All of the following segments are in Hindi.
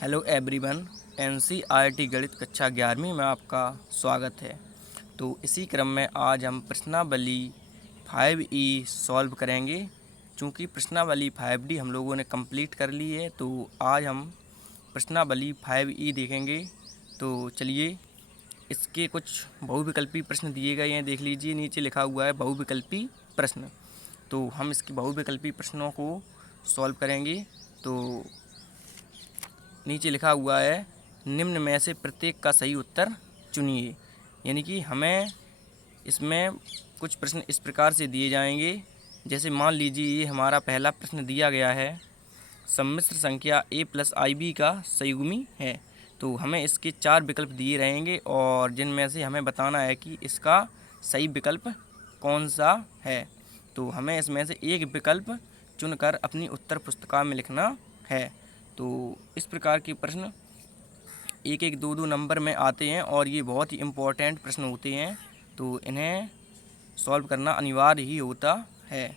Hello everyone. एनसीईआरटी गणित कक्षा 11वीं में आपका स्वागत है। तो इसी क्रम में आज हम प्रश्नावली 5E सॉल्व करेंगे। चूँकि प्रश्नावली 5D हम लोगों ने कंप्लीट कर ली है, तो आज हम प्रश्नावली 5E देखेंगे। तो चलिए, इसके कुछ बहुविकल्पी प्रश्न दिए गए हैं, देख लीजिए। नीचे लिखा हुआ है बहुविकल्पी प्रश्न। तो हम इसके बहुविकल्पी प्रश्नों को सॉल्व करेंगे। तो नीचे लिखा हुआ है निम्न में से प्रत्येक का सही उत्तर चुनिए। यानी कि हमें इसमें कुछ प्रश्न इस प्रकार से दिए जाएंगे। जैसे मान लीजिए ये हमारा पहला प्रश्न दिया गया है, सम्मिश्र संख्या a + ib का संयुग्मी है। तो हमें इसके 4 विकल्प दिए रहेंगे और जिनमें से हमें बताना है कि इसका सही विकल्प कौन सा है। तो हमें इसमें से एक विकल्प चुनकर अपनी उत्तर पुस्तिका में लिखना है। तो इस प्रकार के प्रश्न 1-1, 2-2 नंबर में आते हैं और ये बहुत ही इम्पोर्टेंट प्रश्न होते हैं। तो इन्हें सॉल्व करना अनिवार्य ही होता है।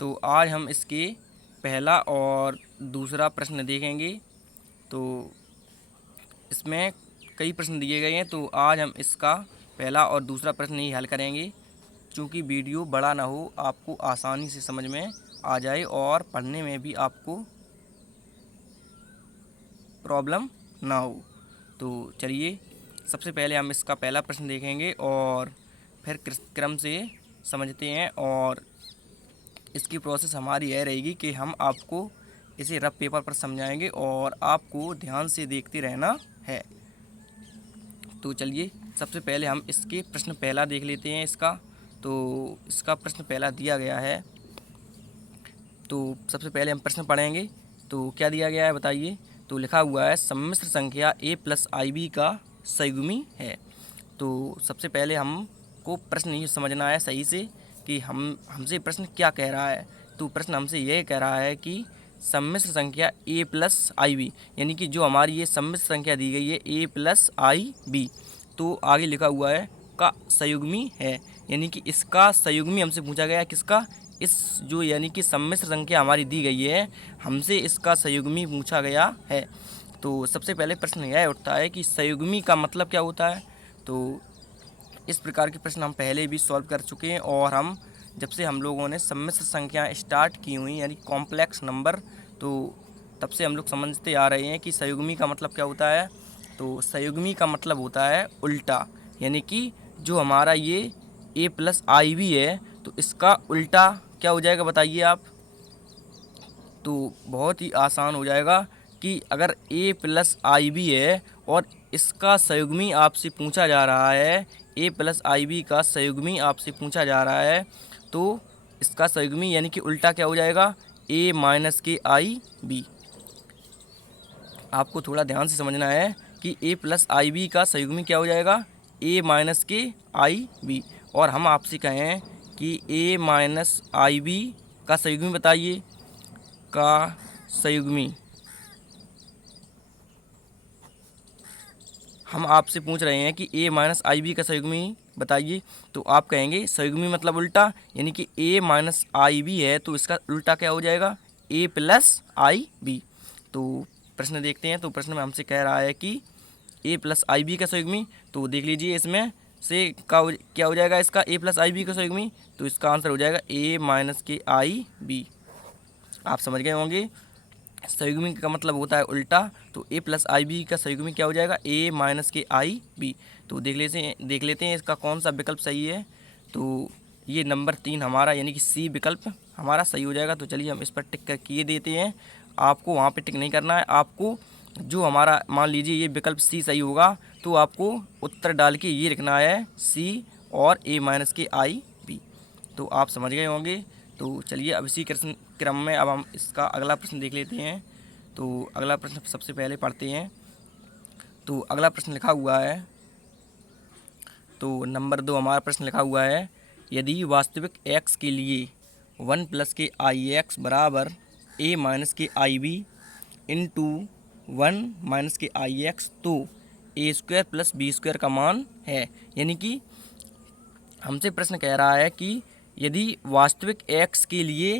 तो आज हम इसके पहला और दूसरा प्रश्न देखेंगे। तो इसमें कई प्रश्न दिए गए हैं, तो आज हम इसका पहला और दूसरा प्रश्न ही हल करेंगे। चूँकि वीडियो बड़ा ना हो, आपको आसानी से समझ में आ जाए और पढ़ने में भी आपको प्रॉब्लम ना हो। तो चलिए, सबसे पहले हम इसका पहला प्रश्न देखेंगे और फिर क्रम से समझते हैं। और इसकी प्रोसेस हमारी यह रहेगी कि हम आपको इसे रफ पेपर पर समझाएंगे और आपको ध्यान से देखते रहना है। तो चलिए, सबसे पहले हम इसके प्रश्न पहला देख लेते हैं इसका। तो इसका प्रश्न पहला दिया गया है। तो सबसे पहले हम प्रश्न पढ़ेंगे। तो क्या दिया गया है बताइए। तो लिखा हुआ है सम्मिश्र संख्या a + ib का संयुग्मी है। तो सबसे पहले हमको प्रश्न ये समझना है सही से कि हमसे प्रश्न क्या कह रहा है। तो प्रश्न हमसे यह कह रहा है कि सम्मिश्र संख्या a + ib, यानी कि जो हमारी ये सम्मिश्र संख्या दी गई है a + ib, तो आगे लिखा हुआ है का संयुग्मी है। यानी कि इसका संयुग्मी हमसे पूछा गया है। किसका? इस जो यानी कि सम्मिश्र संख्या हमारी दी गई है, हमसे इसका संयुग्मी पूछा गया है। तो सबसे पहले प्रश्न यह उठता है कि संयुग्मी का मतलब क्या होता है। तो इस प्रकार के प्रश्न हम पहले भी सॉल्व कर चुके हैं और जब से हम लोगों ने सम्मिश्र संख्या स्टार्ट की हुई, यानी कॉम्प्लेक्स नंबर, तो तब से हम लोग समझते आ रहे हैं कि संयुग्मी का मतलब क्या होता है। तो संयुग्मी का मतलब होता है उल्टा। यानी कि जो हमारा ये a + ib है, तो इसका उल्टा क्या हो जाएगा बताइए आप। तो बहुत ही आसान हो जाएगा कि अगर a + ib है और इसका संयुग्मी आपसे पूछा जा रहा है, a + ib का संयुग्मी आपसे पूछा जा रहा है, तो इसका संयुग्मी यानी कि उल्टा क्या हो जाएगा, a - kib। आपको थोड़ा ध्यान से समझना है कि a + ib का संयुग्मी क्या हो जाएगा, a - kib। और हम आपसे कहें कि a - ib का संयुग्मी बताइए, का संयुग्मी हम आपसे पूछ रहे हैं कि a - ib का संयुग्मी बताइए। तो आप कहेंगे संयुग्मी मतलब उल्टा, यानी कि a - ib है, तो इसका उल्टा क्या हो जाएगा, a + ib। तो प्रश्न देखते हैं। तो प्रश्न में हमसे कह रहा है कि a + ib का संयुग्मी। तो देख लीजिए इसमें से क्या हो जाएगा इसका a + ib का संयुग्मी। तो इसका आंसर हो जाएगा a - kib। आप समझ गए होंगे, संयुग्मी का मतलब होता है उल्टा। तो a + ib का संयुग्मी क्या हो जाएगा, a - kib। तो देख लेते हैं इसका कौन सा विकल्प सही है। तो ये नंबर 3 हमारा, यानी कि सी विकल्प हमारा सही हो जाएगा। तो चलिए हम इस पर टिक कर किए देते हैं। आपको वहाँ पे टिक नहीं करना है, आपको जो हमारा मान लीजिए ये विकल्प सी सही होगा, तो आपको उत्तर डाल के ये लिखना है सी और a - kib। तो आप समझ गए होंगे। तो चलिए, अब इसी क्रम में अब हम इसका अगला प्रश्न देख लेते हैं। तो अगला प्रश्न सबसे पहले पढ़ते हैं। तो अगला प्रश्न लिखा हुआ है, तो नंबर 2 हमारा प्रश्न लिखा हुआ है, यदि वास्तविक x के लिए 1 + kix बराबर a - kib इंटू 1 - kix, तो a² + b² का मान है। यानी कि हमसे प्रश्न कह रहा है कि यदि वास्तविक x के लिए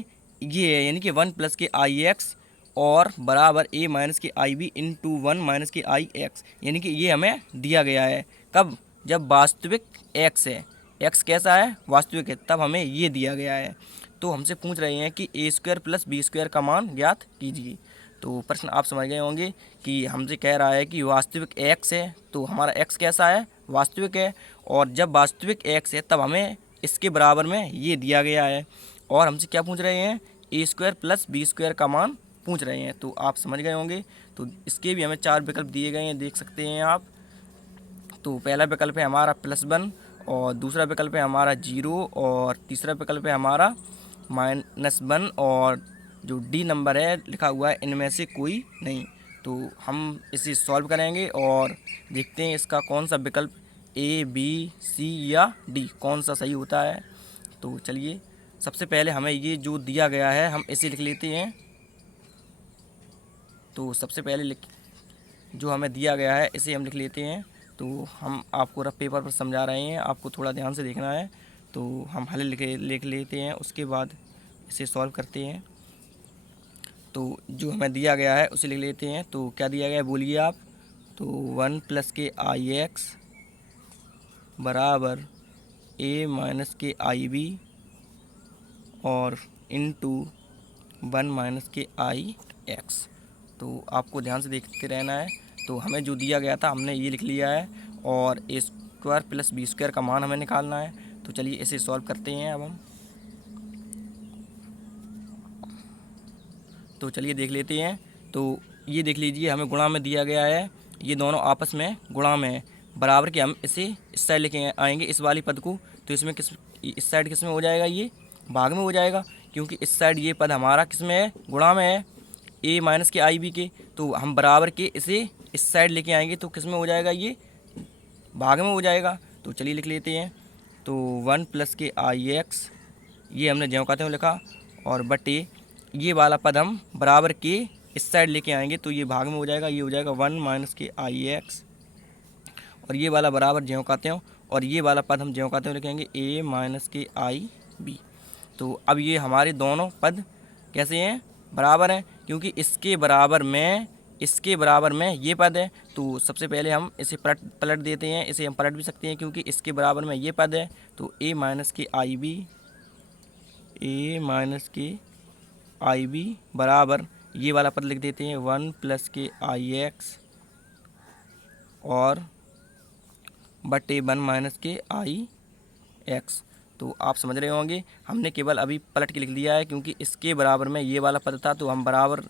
ये है, यानी कि 1 + kix और बराबर a माइनस के आई बी इंटू 1 माइनस के आई एक्स, यानी कि ये हमें दिया गया है। कब? जब वास्तविक x है, x कैसा है? वास्तविक है, तब हमें ये दिया गया है। तो हमसे पूछ रहे हैं कि ए स्क्वायर प्लस बी स्क्वायर का मान ज्ञात कीजिए। तो प्रश्न आप समझ गए होंगे कि हमसे कह रहा है कि वास्तविक x है, तो हमारा x कैसा है? वास्तविक है। और जब वास्तविक x है तब हमें इसके बराबर में ये दिया गया है। और हमसे क्या पूछ रहे हैं? ए स्क्वायर प्लस बी स्क्वायर का मान पूछ रहे हैं। तो आप समझ गए होंगे। तो इसके भी हमें 4 विकल्प दिए गए हैं, देख सकते हैं आप। तो पहला विकल्प है हमारा +1, और दूसरा विकल्प है हमारा 0, और तीसरा विकल्प है हमारा -1, और जो डी नंबर है लिखा हुआ है इनमें से कोई नहीं। तो हम इसे सॉल्व करेंगे और देखते हैं इसका कौन सा विकल्प A, B, C या D कौन सा सही होता है। तो चलिए, सबसे पहले हमें ये जो दिया गया है हम इसे लिख लेते हैं। तो सबसे पहले जो हमें दिया गया है इसे हम लिख लेते हैं। तो हम आपको रफ पेपर पर समझा रहे हैं, आपको थोड़ा ध्यान से देखना है। तो हम हल लिख लेते हैं, उसके बाद इसे सॉल्व करते हैं। तो जो हमें दिया गया है उसे लिख लेते हैं। तो क्या दिया गया है बोलिए आप? तो 1 प्लस के आई एक्स बराबर a माइनस के आई बी और इंटू 1 माइनस के आई एक्स। तो आपको ध्यान से देखते रहना है। तो हमें जो दिया गया था हमने ये लिख लिया है, और ए स्क्वायर प्लस बी स्क्वायर का मान हमें निकालना है। तो चलिए इसे सॉल्व करते हैं अब हम। तो चलिए देख लेते हैं। तो ये देख लीजिए, हमें गुणा में दिया गया है, ये दोनों आपस में गुणा में है, बराबर के हम इसे इस साइड लेके आएंगे इस वाली पद को। तो इसमें इस साइड किस में हो जाएगा? ये भाग में हो जाएगा, क्योंकि इस साइड ये पद हमारा किस में है? गुणा में है, a माइनस के आई बी के। तो हम बराबर के इसे इस साइड लेके आएंगे तो किस में हो जाएगा? ये भाग में हो जाएगा। तो चलिए लिख लेते हैं। तो 1 प्लस के आई एक्स, ये हमने ज्यों का त्यों लिखा, और बटे ये वाला पद हम बराबर के इस साइड लेके आएंगे तो ये भाग में हो जाएगा, ये हो जाएगा 1 माइनस के आई एक्स, और ये वाला बराबर ज्यों का त्यों, और ये वाला पद हम ज्यों का त्यों लिखेंगे a माइनस के आई बी। तो अब ये हमारे दोनों पद कैसे हैं? बराबर हैं, क्योंकि इसके बराबर में ये पद है। तो सबसे पहले हम इसे पलट देते हैं, इसे हम पलट भी सकते हैं क्योंकि इसके बराबर में ये पद है। तो a माइनस के आई बी बराबर ये वाला पद लिख देते हैं 1 प्लस के आई एक्स और बटे 1 माइनस के आई एक्स। तो आप समझ रहे होंगे, हमने केवल अभी पलट के लिख लिया है क्योंकि इसके बराबर में ये वाला पद था। तो हम बराबर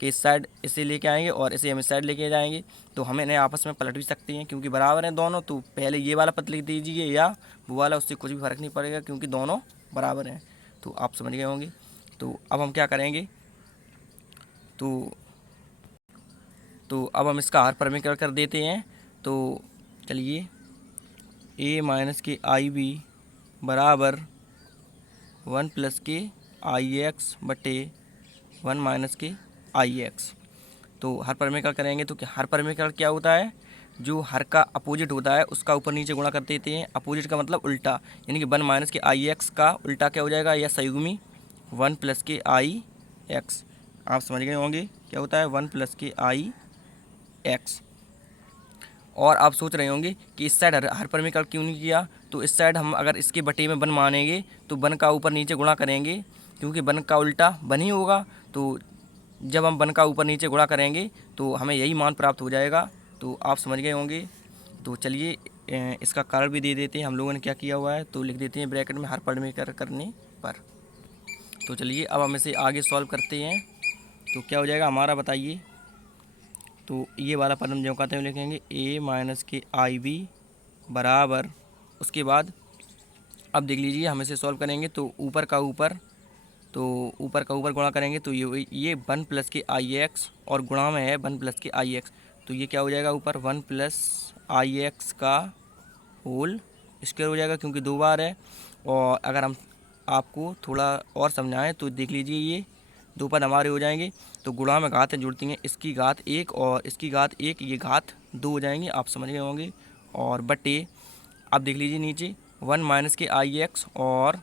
के इस साइड इसे लेके आएंगे और इसे हम इस साइड लेके जाएंगे। तो हम इन्हें आपस में पलट भी सकते हैं क्योंकि बराबर हैं दोनों। तो पहले ये वाला पद लिख दीजिए या वो वाला, उससे कुछ भी फ़र्क नहीं पड़ेगा क्योंकि दोनों बराबर हैं। तो आप समझ गए होंगे। तो अब हम क्या करेंगे? तो अब हम इसका हर परिमीकरण कर देते हैं। तो चलिए, a माइनस के आई बी बराबर 1 प्लस के आई एक्स बटे 1 माइनस के आई एक्स। तो हर परिमीकरण करेंगे तो हर परिमीकरण क्या होता है? जो हर का अपोजिट होता है उसका ऊपर नीचे गुणा कर देते हैं। अपोजिट का मतलब उल्टा, यानी कि 1 माइनस के आई एक्स का उल्टा क्या हो जाएगा? या संयुग्मी 1 प्लस के आई एक्स। आप समझ गए होंगे क्या होता है 1 प्लस के आई एक्स। और आप सोच रहे होंगे कि इस साइड हर परिमीकरण क्यों नहीं किया? तो इस साइड हम अगर इसके बटे में 1 मानेंगे तो 1 का ऊपर नीचे गुणा करेंगे, क्योंकि 1 का उल्टा 1 ही होगा। तो जब हम 1 का ऊपर नीचे गुणा करेंगे तो हमें यही मान प्राप्त हो जाएगा। तो आप समझ गए होंगे। तो चलिए इसका कारण भी दे देते हैं हम लोगों ने क्या किया हुआ है। तो लिख देते हैं ब्रैकेट में हर परिमीकरण करने पर। तो चलिए अब हम इसे आगे सॉल्व करते हैं। तो क्या हो जाएगा हमारा, बताइए? तो ये वाला पद हम जो कहते हैं लिखेंगे a माइनस के आई बी बराबर, उसके बाद अब देख लीजिए हम इसे सॉल्व करेंगे तो ऊपर का ऊपर गुणा करेंगे तो ये 1 प्लस के आई एक्स और गुणा में है 1 प्लस के आई एक्स। तो ये क्या हो जाएगा ऊपर 1 प्लस आई एक्स का होल स्क्वायर हो जाएगा क्योंकि 2 बार है। और अगर हम आपको थोड़ा और समझाएं तो देख लीजिए ये 2 पद हमारे हो जाएंगे। तो गुणा में घातें जुड़ती हैं, इसकी घात 1 और इसकी घात 1, ये घात 2 हो जाएंगे। आप समझ गए होंगे। और बटे अब देख लीजिए नीचे 1 माइनस के आई एक्स और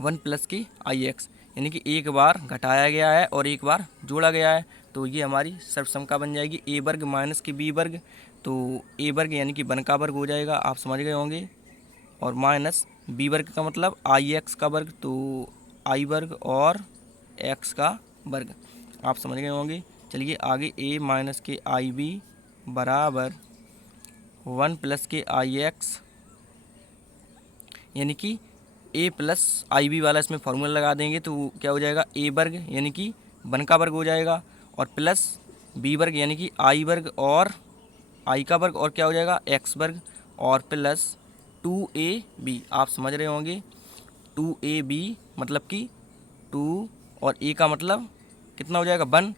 1 प्लस के आई एक्स, यानी कि एक बार घटाया गया है और एक बार जोड़ा गया है, तो ये हमारी सर्वसमता बन जाएगी ए वर्ग माइनस के बी वर्ग। तो ए वर्ग यानी कि 1 का वर्ग हो जाएगा, आप समझ गए होंगे, और माइनस बी वर्ग का मतलब आई एक्स का वर्ग, तो आई वर्ग और एक्स का वर्ग, आप समझ गए होंगे। चलिए आगे, ए माइनस के आई बी बराबर 1 प्लस के आई एक्स, यानी कि ए प्लस आई बी वाला इसमें फार्मूला लगा देंगे तो क्या हो जाएगा, ए वर्ग यानी कि 1 का वर्ग हो जाएगा, और प्लस बी वर्ग यानी कि आई वर्ग और आई का वर्ग, और क्या हो जाएगा एक्स वर्ग, और प्लस 2ab, आप समझ रहे होंगे। 2ab मतलब कि 2 और ए का मतलब कितना हो जाएगा 1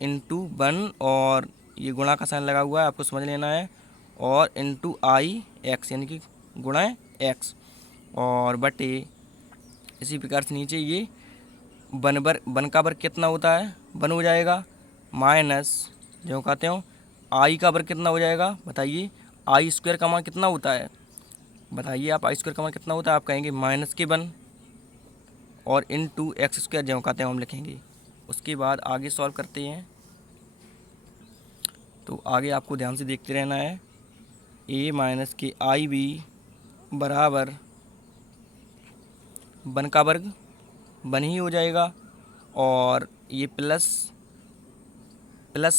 इंटू 1, और ये गुणा का साइन लगा हुआ है, आपको समझ लेना है, और इंटू आई एक्स यानी कि गुणा एक्स, और बटे इसी प्रकार से नीचे ये 1 का वर्ग कितना होता है 1 हो जाएगा, माइनस जो कहते हो आई का वर्ग कितना हो जाएगा बताइए, आई स्क्वायर का मान कितना होता है बताइए आप, आई स्क्वायर का मान कितना होता है, आप कहेंगे माइनस के 1 और इंटू एक्स स्क्वायर जो कहते हैं हम लिखेंगे। उसके बाद आगे सॉल्व करते हैं, तो आगे आपको ध्यान से देखते रहना है। ए माइनस के आई बी बराबर 1 का वर्ग 1 ही हो जाएगा, और ये प्लस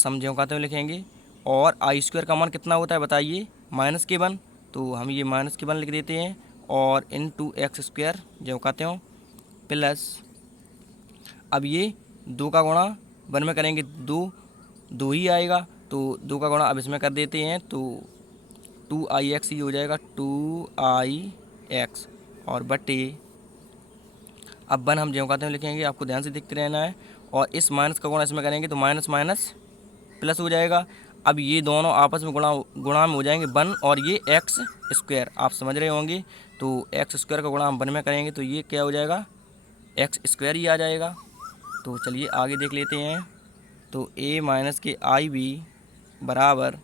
हम जो कहते हैं लिखेंगे, और आई स्क्वायर का मान कितना होता है बताइए माइनस के 1, तो हम ये माइनस के 1 लिख देते हैं, और इंटू एक्स स्क्वायर जो कहते हो प्लस, अब ये 2 का गुणा 1 में करेंगे 2 ही आएगा, तो 2 का गुणा अब इसमें कर देते हैं, तो 2ix ही हो जाएगा, 2ix, और बटे अब 1 हम जो कहते हैं लिखेंगे, आपको ध्यान से देखते रहना है, और इस माइनस का गुणा इसमें करेंगे तो माइनस माइनस प्लस हो जाएगा। अब ये दोनों आपस में गुणा में हो जाएंगे 1 और ये एक्स स्क्वायर, आप समझ रहे होंगे। तो एक्स स्क्वायर का गुणा हम 1 में करेंगे तो ये क्या हो जाएगा एक्स स्क्वायर ही आ जाएगा। तो चलिए आगे देख लेते हैं। तो ए माइनस के आई बी बराबर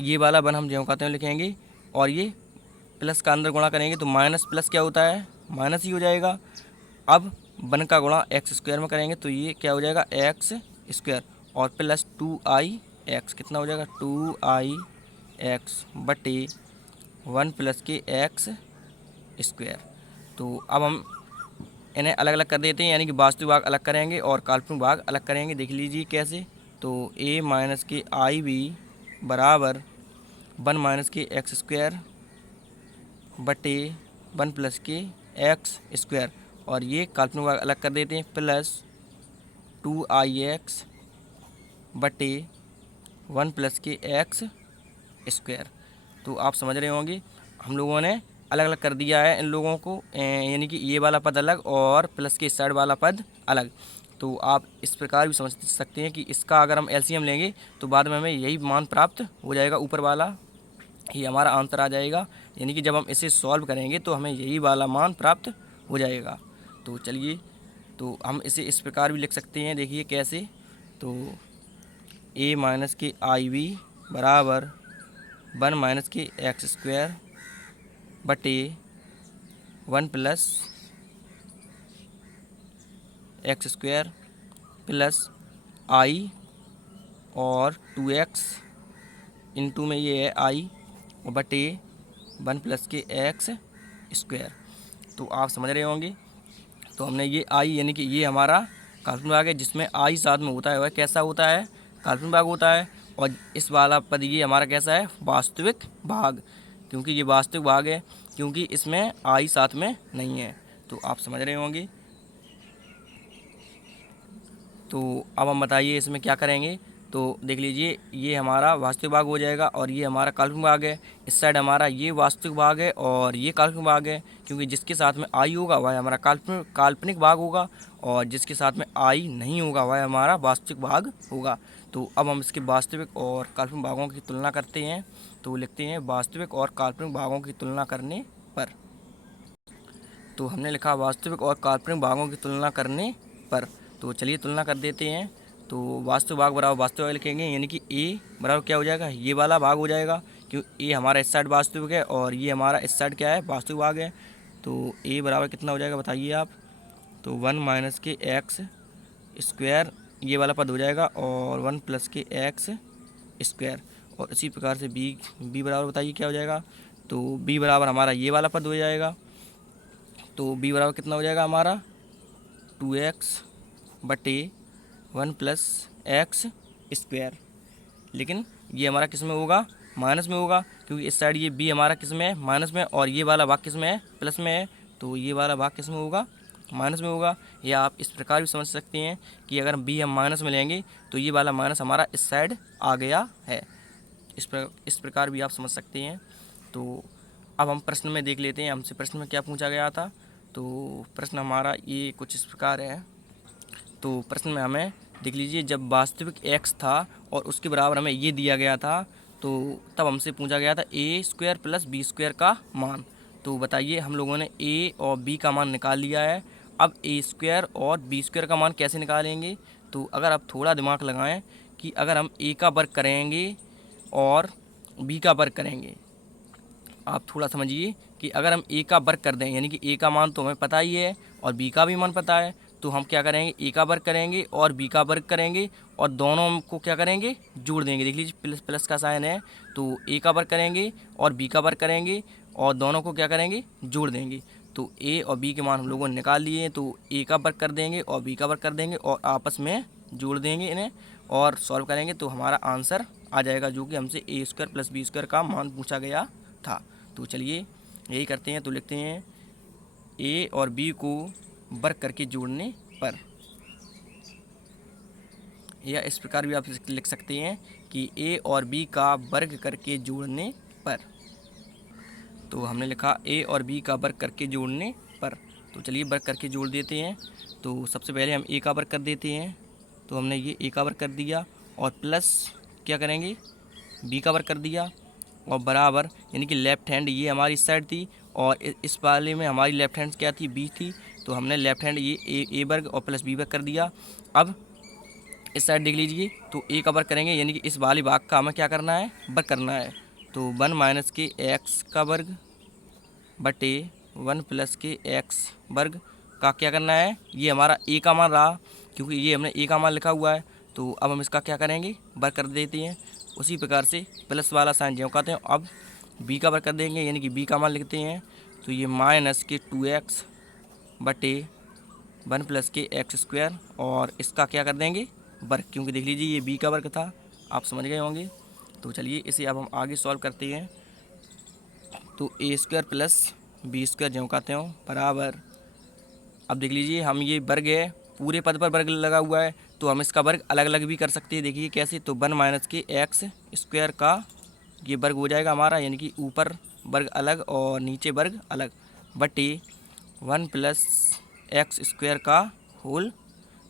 ये वाला 1 हम जो कहते हैं लिखेंगे, और ये प्लस का अंदर गुणा करेंगे तो माइनस प्लस क्या होता है माइनस ही हो जाएगा। अब 1 का गुणा एक्स स्क्वायर में करेंगे तो ये क्या हो जाएगा एक्स स्क्वायर, और प्लस 2ix कितना हो जाएगा 2ix बटे 1 प्लस के एक्स स्क्वायर। तो अब हम इन्हें अलग अलग कर देते हैं, यानी कि वास्तविक भाग अलग करेंगे और काल्पनिक भाग अलग करेंगे। देख लीजिए कैसे। तो ए माइनस के आई बी बराबर 1 माइनस के एक्स स्क्वायर बटे 1 प्लस के एक्स स्क्वायर, और ये काल्पनिक भाग अलग कर देते हैं, प्लस 2ix बटे 1 प्लस के एक्स स्क्वायर। तो आप समझ रहे होंगे हम लोगों ने अलग अलग कर दिया है इन लोगों को, यानी कि ये वाला पद अलग और प्लस के इस साइड वाला पद अलग। तो आप इस प्रकार भी समझ सकते हैं कि इसका अगर हम एलसीएम लेंगे तो बाद में हमें यही मान प्राप्त हो जाएगा, ऊपर वाला ही हमारा आंसर आ जाएगा। यानी कि जब हम इसे सॉल्व करेंगे तो हमें यही वाला मान प्राप्त हो जाएगा। तो चलिए, तो हम इसे इस प्रकार भी लिख सकते हैं, देखिए कैसे। तो ए माइनस के आई बी बराबर 1 माइनस के एक्स स्क्वायर बटे 1 प्लस एक्स स्क्वायर प्लस आई और 2x इंटू में ये है आई और बटे 1 प्लस के एक्स स्क्वायर। तो आप समझ रहे होंगे। तो हमने ये आई यानी कि ये हमारा काल्पनिक भाग है जिसमें आई साथ में होता है, वह कैसा होता है काल्पनिक भाग होता है। और इस वाला पद ये हमारा कैसा है वास्तविक भाग, क्योंकि ये वास्तविक भाग है क्योंकि इसमें आई साथ में नहीं है। तो आप समझ रहे होंगे। तो अब हम बताइए इसमें क्या करेंगे। तो देख लीजिए ये हमारा वास्तविक भाग हो जाएगा और ये हमारा काल्पनिक भाग है। इस साइड हमारा ये वास्तविक भाग है और ये काल्पनिक भाग है, क्योंकि जिसके साथ में आई होगा वह हमारा काल्पनिक भाग होगा और जिसके साथ में आई नहीं होगा वह हमारा वास्तविक भाग होगा। तो अब हम इसके वास्तविक और काल्पनिक भागों की तुलना करते हैं। तो लिखते हैं वास्तविक और काल्पनिक भागों की तुलना करने पर। तो हमने लिखा वास्तविक और काल्पनिक भागों की तुलना करने पर। तो चलिए तुलना कर देते हैं। तो वास्तविक भाग बराबर वास्तविक भाग लिखेंगे, यानी कि ए बराबर क्या हो जाएगा ये वाला भाग हो जाएगा, क्यों ए हमारा इस साइड वास्तविक है और ये हमारा इस साइड क्या है वास्तविक भाग है। तो ए बराबर कितना हो जाएगा बताइए आप। तो 1 माइनस के एक्स स्क्वायर ये वाला पद हो जाएगा और 1 प्लस के एक्स स्क्वायर। और इसी प्रकार से बी बराबर बताइए क्या हो जाएगा। तो बी बराबर हमारा ये वाला पद हो जाएगा। तो बी बराबर कितना हो जाएगा हमारा 2x बटे 1 प्लस एक्स स्क्वायर। लेकिन ये हमारा किस में होगा, माइनस में होगा, क्योंकि इस साइड ये बी हमारा किस में है, माइनस में, और ये वाला भाग किस में है, प्लस में है। तो ये वाला भाग किस में होगा, माइनस में होगा। या आप इस प्रकार भी समझ सकते हैं कि अगर बी हम माइनस में लेंगे तो ये वाला माइनस हमारा इस साइड आ गया है। इस प्रकार भी आप समझ सकते हैं। तो अब हम प्रश्न में देख लेते हैं, हमसे प्रश्न में क्या पूछा गया था। तो प्रश्न हमारा ये कुछ इस प्रकार है। तो प्रश्न में हमें देख लीजिए, जब वास्तविक x था और उसके बराबर हमें ये दिया गया था, तो तब हमसे पूछा गया था a square plus B square का मान। तो बताइए, हम लोगों ने a और b का मान निकाल लिया है। अब a स्क्वायर और b स्क्वायर का मान कैसे निकालेंगे। तो अगर आप थोड़ा दिमाग लगाएं कि अगर हम a का वर्ग करेंगे और b का वर्ग करेंगे, आप थोड़ा समझिए कि अगर हम a का वर्ग कर दें, यानी कि a का मान तो हमें पता ही है और b का भी मान पता है, तो हम क्या करेंगे, a का वर्ग करेंगे और b का वर्ग करेंगे और दोनों को क्या करेंगे, जोड़ देंगे। देख लीजिए प्लस प्लस का साइन है, तो a का वर्ग करेंगे और b का वर्ग करेंगे और दोनों को क्या करेंगे, जोड़ देंगे। तो a और b के मान हम लोगों ने निकाल लिए, तो a का वर्ग कर देंगे और b का वर्ग कर देंगे और आपस में जोड़ देंगे इन्हें और सॉल्व करेंगे, तो हमारा आंसर आ जाएगा, जो कि हमसे a square plus B square का मान पूछा गया था। तो चलिए यही करते हैं। तो लिखते हैं a और b को वर्ग करके जोड़ने पर, या इस प्रकार भी आप लिख सकते हैं कि a और b का वर्ग करके जोड़ने पर। तो हमने लिखा a और b का वर्ग करके जोड़ने पर। तो चलिए वर्ग करके जोड़ देते हैं। तो सबसे पहले हम a का वर्ग कर देते हैं, तो हमने ये a का वर्ग कर दिया और प्लस क्या करेंगे, b का वर्ग कर दिया और बराबर, यानी कि लेफ्ट हैंड ये हमारी इस साइड थी और इस वाले में हमारी लेफ्ट हैंड क्या थी, बी थी, तो हमने लेफ्ट हैंड ये ए वर्ग और प्लस बी वर्ग कर दिया। अब इस साइड देख लीजिए, तो ए का वर्ग करेंगे, यानी कि इस वाले भाग का हमें क्या करना है, वर्ग करना है। तो 1 माइनस के एक्स का वर्ग बटे 1 प्लस के एक्स वर्ग का क्या करना है, ये हमारा ए का मान रहा, क्योंकि ये हमने ए का मान लिखा हुआ है। तो अब हम इसका क्या करेंगे, वर्ग कर देते हैं। उसी प्रकार से प्लस वाला साइन जो कहते हैं, अब बी का वर्ग कर देंगे, यानी कि बी का मान लिखते हैं। तो ये माइनस के 2x बटे 1 प्लस के एक्स स्क्वायर और इसका क्या कर देंगे, वर्ग, क्योंकि देख लीजिए ये बी का वर्ग था, आप समझ गए होंगे। तो चलिए इसे अब हम आगे सॉल्व करते हैं। तो ए स्क्वायर प्लस बी स्क्वायर जो कहते हो बराबर, अब देख लीजिए हम ये वर्ग है, पूरे पद पर वर्ग लगा हुआ है, तो हम इसका वर्ग अलग अलग भी कर सकते हैं। देखिए कैसे, तो 1 माइनस के एक्स स्क्वायर का ये वर्ग हो जाएगा हमारा, यानी कि ऊपर वर्ग अलग और नीचे वर्ग अलग, बटे 1 प्लस एक्स स्क्वायर का होल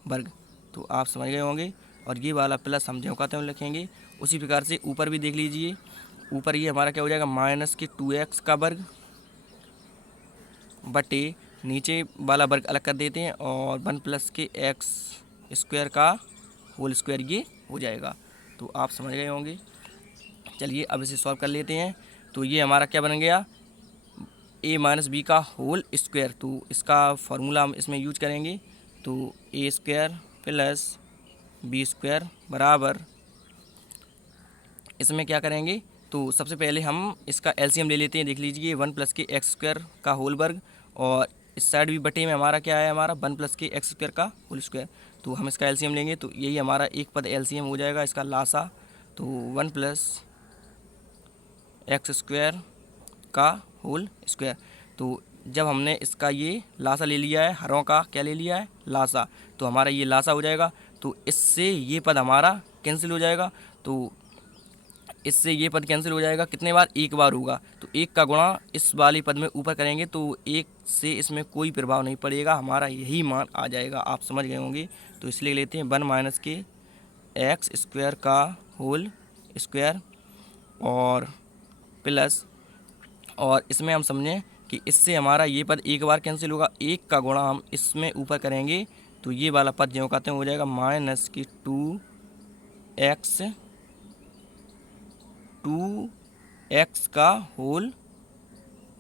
वर्ग। तो आप समझ गए होंगे। और ये वाला प्लस हम जो कहते हैं लिखेंगे। उसी प्रकार से ऊपर भी देख लीजिए, ऊपर ये हमारा क्या हो जाएगा, माइनस के 2x का वर्ग बटे नीचे वाला वर्ग अलग कर देते हैं और 1 प्लस के एक्स स्क्वायर का होल स्क्वायर ये हो जाएगा। तो आप समझ गए होंगे। चलिए अब इसे सॉल्व कर लेते हैं। तो ये हमारा क्या बन गया, a माइनस बी का होल स्क्वायर। तो इसका फार्मूला हम इसमें यूज करेंगे। तो a square plus B square बराबर, इसमें क्या करेंगे, तो सबसे पहले हम इसका एलसीएम ले लेते हैं। देख लीजिए 1 प्लस के एक्स स्क्वायर का होल वर्ग और इस साइड भी बटे में हमारा क्या है, हमारा 1 प्लस के एक्स स्क्वायर का होल स्क्वायर। तो हम इसका एलसीएम लेंगे, तो यही हमारा एक पद एलसीएम हो जाएगा इसका लासा। तो 1 प्लस एक्स स्क्वायर का होल स्क्वायर। तो जब हमने इसका ये लासा ले लिया है, हरों का क्या ले लिया है, लासा, तो हमारा ये लासा हो जाएगा। तो इससे ये पद हमारा कैंसिल हो जाएगा। तो इससे ये पद कैंसिल हो जाएगा, कितने बार, एक बार होगा। तो एक का गुणा इस वाले पद में ऊपर करेंगे, तो एक से इसमें कोई प्रभाव नहीं पड़ेगा, हमारा यही मान आ जाएगा। आप समझ गए होंगे। तो इसलिए लेते हैं 1 माइनस के एक्स स्क्वायर का होल स्क्वायर और प्लस, और इसमें हम समझें कि इससे हमारा ये पद एक बार कैंसिल होगा, एक का गुणा हम इसमें ऊपर करेंगे, तो ये वाला पद जो कहते हैं हो जाएगा माइनस की 2x का होल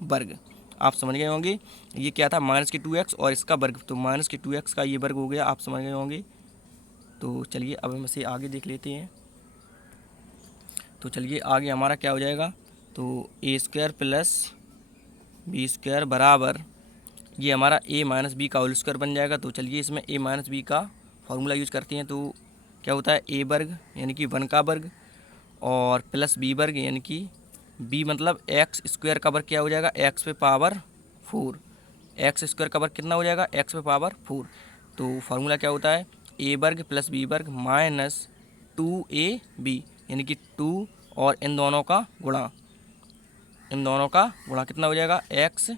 वर्ग। आप समझ गए होंगे। ये क्या था, -2x और इसका वर्ग, तो -2x का ये वर्ग हो गया, आप समझ गए होंगे। तो चलिए अब हम इसे आगे देख लेते हैं। तो चलिए आगे हमारा क्या हो जाएगा, तो a² + b² बराबर, ये हमारा a - b का होल स्क्वायर बन जाएगा। तो चलिए इसमें a - b का फॉर्मूला यूज करते हैं। तो क्या होता है, a वर्ग यानी कि 1 का वर्ग और प्लस b वर्ग यानी कि b मतलब x² का वर्ग क्या हो जाएगा, x⁴। x² का वर्ग कितना हो जाएगा, x⁴। तो फार्मूला क्या होता है, a वर्ग + b वर्ग -2ab यानी कि 2 और इन दोनों का गुणा, कितना हो जाएगा, x²।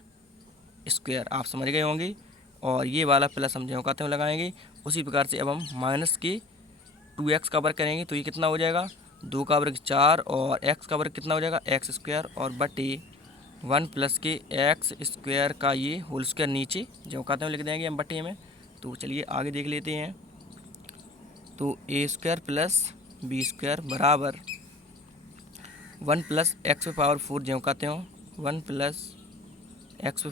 आप समझ गए होंगे। और ये वाला प्लस हम जो कहते हैं लगाएंगे। उसी प्रकार से अब हम -2x का वर्ग करेंगे। तो ये कितना हो जाएगा, 2 का वर्ग 4 और x का वर्ग कितना हो जाएगा, x² और बटे 1 + x² का ये होल स्क्वायर नीचे जो कहते हैं लिख देंगे हम बटे में। तो चलिए आगे देख लेते हैं। तो a² + b² बराबर 1 + x⁴ जो कहते हो, 1 + x⁴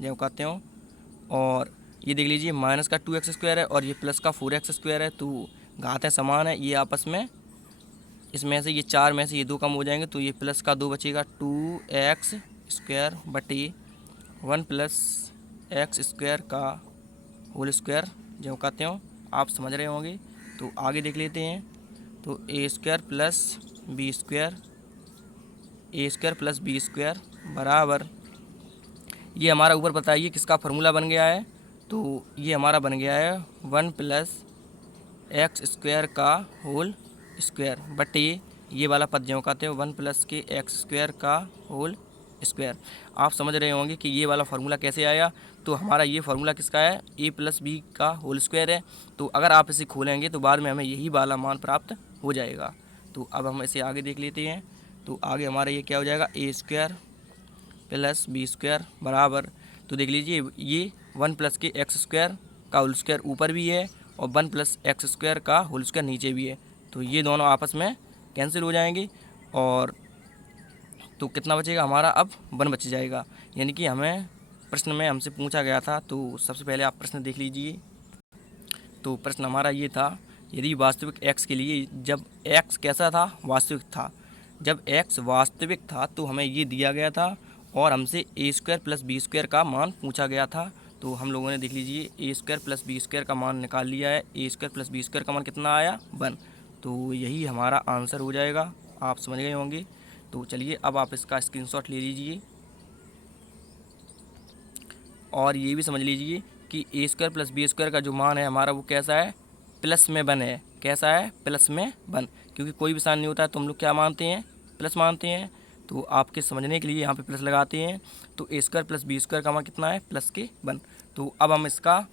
जो कहते हो। और ये देख लीजिए माइनस का 2x² है और ये प्लस का 4x² है। तो घातें समान है, ये आपस में, इसमें से ये 4 में से ये 2 कम हो जाएंगे। तो ये प्लस का 2 बचेगा, 2x² बटे 1 + x² का होल स्क्वायर जो कहते हो, आप समझ रहे होंगे। तो आगे देख लेते हैं। तो a² + b² बराबर, ये हमारा ऊपर बताइए किसका फार्मूला बन गया है। तो ये हमारा बन गया है 1 + x² का होल स्क्वायर बटे ये वाला पद जो कहते हो 1 + के x² का होल स्क्वायर। आप समझ रहे होंगे कि ये वाला फार्मूला कैसे आया। तो हमारा ये फार्मूला किसका है, a + b का होल स्क्वायर है। तो अगर आप इसे खोलेंगे तो बाद में हमें यही वाला मान प्राप्त हो जाएगा। तो अब हम इसे आगे देख लेते हैं। तो आगे हमारा ये क्या हो जाएगा, a² + b² बराबर, तो देख लीजिए ये 1 + के x² का होल स्क्वायर ऊपर भी है और 1 + x² का होल स्क्वायर नीचे भी है। तो ये दोनों आपस में कैंसिल हो जाएंगे और तो कितना बचेगा हमारा, अब 1 बच जाएगा। यानी कि हमें प्रश्न में हमसे पूछा गया था। तो सबसे पहले आप प्रश्न देख लीजिए। तो प्रश्न हमारा ये था, यदि वास्तविक x के लिए, जब x कैसा था, वास्तविक था, जब x वास्तविक था तो हमें ये दिया गया था और हमसे a² + b² का मान पूछा गया था। तो हम लोगों ने देख लीजिए a² + b² का मान निकाल लिया है। a² + b² का मान कितना आया, 1। तो यही हमारा आंसर हो जाएगा, आप समझ गए होंगे। तो चलिए अब आप इसका स्क्रीनशॉट ले लीजिए और ये भी समझ लीजिए कि a² + b² का जो मान है हमारा वो कैसा है, प्लस में 1 है। कैसा है, प्लस में 1, क्योंकि कोई भी साइन नहीं होता है तो हम लोग क्या मानते हैं, प्लस मानते हैं। तो आपके समझने के लिए यहाँ पे प्लस लगाते हैं। तो a² + b² का मान कितना है, प्लस के 1। तो अब हम इसका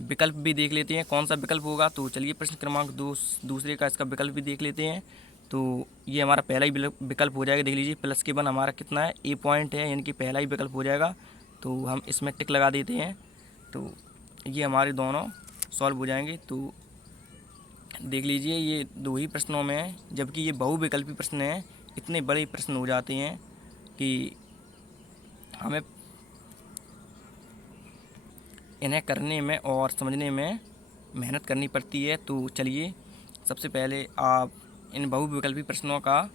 विकल्प भी देख लेते हैं, कौन सा विकल्प होगा। तो चलिए प्रश्न क्रमांक दूसरे का इसका विकल्प भी देख लेते हैं। तो ये हमारा पहला ही विकल्प हो जाएगा। देख लीजिए प्लस के 1 हमारा कितना है, ए पॉइंट है, यानी कि पहला ही विकल्प हो जाएगा। तो हम इसमें टिक लगा देते हैं। तो ये हमारे दोनों सॉल्व हो जाएंगे। तो देख लीजिए ये 2 ही प्रश्नों में है, जबकि ये बहुविकल्पी प्रश्न हैं। इतने बड़े प्रश्न हो जाते हैं कि हमें इन्हें करने में और समझने में मेहनत करनी पड़ती है। तो चलिए सबसे पहले आप इन बहुविकल्पी प्रश्नों का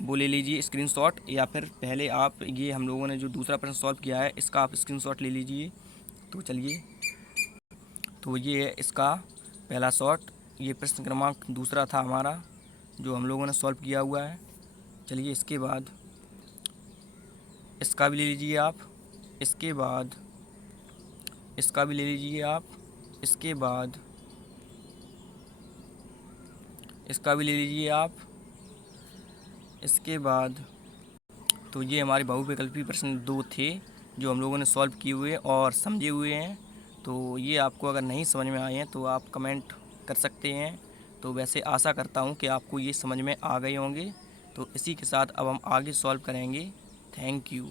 वो ले लीजिए स्क्रीनशॉट, या फिर पहले आप ये हम लोगों ने जो दूसरा प्रश्न सॉल्व किया है इसका आप स्क्रीनशॉट ले लीजिए। तो चलिए, तो ये है इसका पहला शॉट। ये प्रश्न क्रमांक दूसरा था हमारा जो हम लोगों ने सॉल्व किया हुआ है। चलिए इसके बाद इसका भी ले लीजिए आप, इसके बाद इसका भी ले लीजिए आप, इसके बाद इसका भी ले लीजिए आप, इसके बाद। तो ये हमारे बहुविकल्पी प्रश्न 2 थे जो हम लोगों ने सॉल्व किए हुए और समझे हुए हैं। तो ये आपको अगर नहीं समझ में आए हैं तो आप कमेंट कर सकते हैं। तो वैसे आशा करता हूँ कि आपको ये समझ में आ गए होंगे। तो इसी के साथ अब हम आगे सॉल्व करेंगे। Thank you.